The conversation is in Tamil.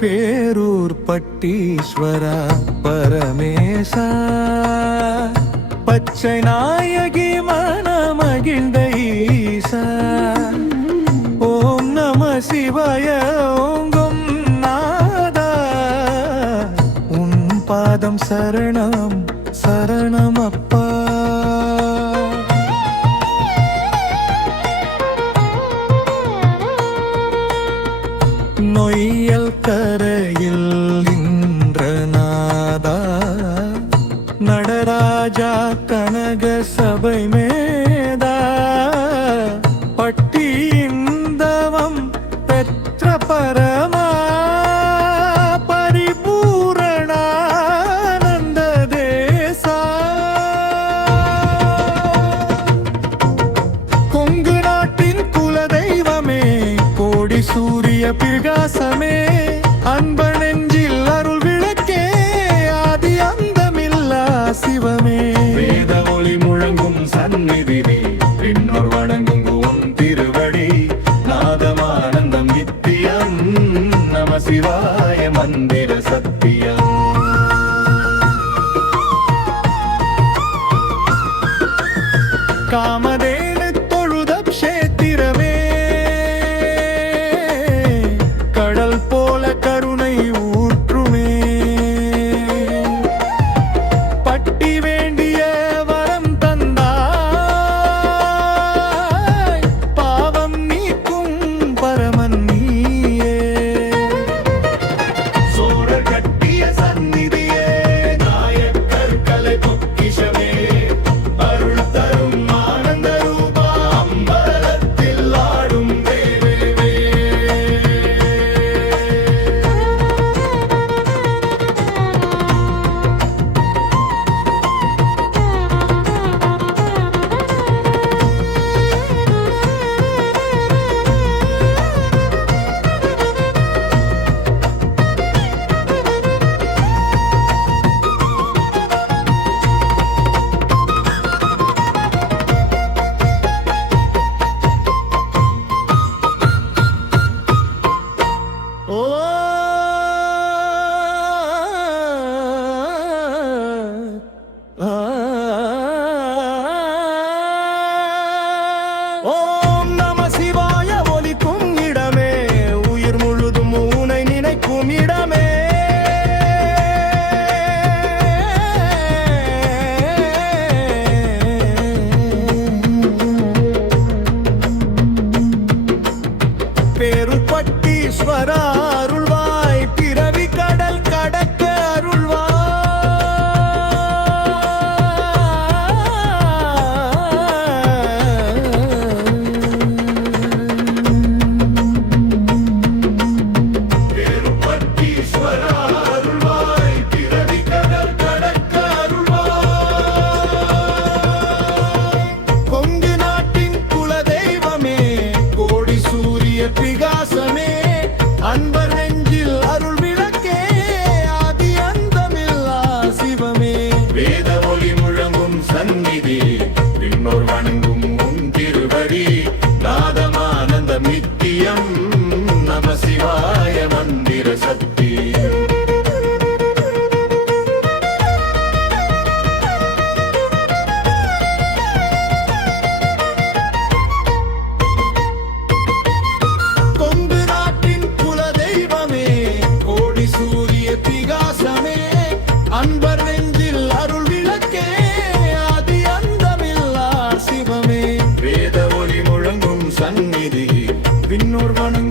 பேரூர் பட்டீஸ்வரா பரமேசா பச்சை நாயகி மனமகிழ்ந்த ஈசா ஓம் நம சிவாய ஓங்கும் நாதா உன் பாதம் சரணம் சரணம் அப்பா நொய்யல் கரையில் நின்ற நாதா நடராஜா கனக சபை மேதா பட்டிந்தவம் பெற்ற பரமா பரிபூரணானந்த தேசா கொங்கு நாட்டின் குலதெய்வமே கோடி சூரிய பிரகாசமே அன்ப நெஞ்சில் அருள் விளக்கே ஆதி அந்தமில்லா சிவமே வேத ஒளி முழங்கும் சந்நிதி பின்னோர் வணங்கும் உன் திருவடி நாதமானந்தம் நித்தியம் நம சிவாய மந்திர சத்தியம் காமதேனு தொழுத க்ஷேத்திரமே கடல் போல கருணை ஊற்றுமே பட்டி வேண்டிய வரம் தந்தாய் பாவம் நீக்கும் பரமன் நீயே சோழர் கட்டிய சந்நிதியே நாயக்கர் கலை பொக்கிஷமே அருள் தரும் ஆனந்த ரூபா அம்பலத்தில் ஆடும் தேவே ஓம் நம சிவாய ஒலிக்கும் இடமே உயிர் முழுதும் உனை நினைக்கும் இடமே பேரூர் பட்டீஸ்வரா அருள்வாய் பிறவி கடல் கடக்க கொங்கு நாட்டின் குலதெய்வமே கோடி சூரிய பிரகாசமே அன்பர் நெஞ்சில் அருள் விளக்கே ஆதி அந்தமில்லா சிவமே வேத ஒளி முழங்கும் சந்நிதி பின்னோர் வணங்கும் உன் திருவடி நாதமானந்தம் நித்தியம் நம சிவாய மந்திர சக்தி கொங்கு நாட்டின் குலதெய்வமே கோடி சூரிய பிரகாசமே அன்பர் நெஞ்சில் அருள் விளக்கே ஆதி அந்தமில்லா சிவமே வேத ஒளி முழங்கும் சந்நிதி பின்னோர் வணங்கும்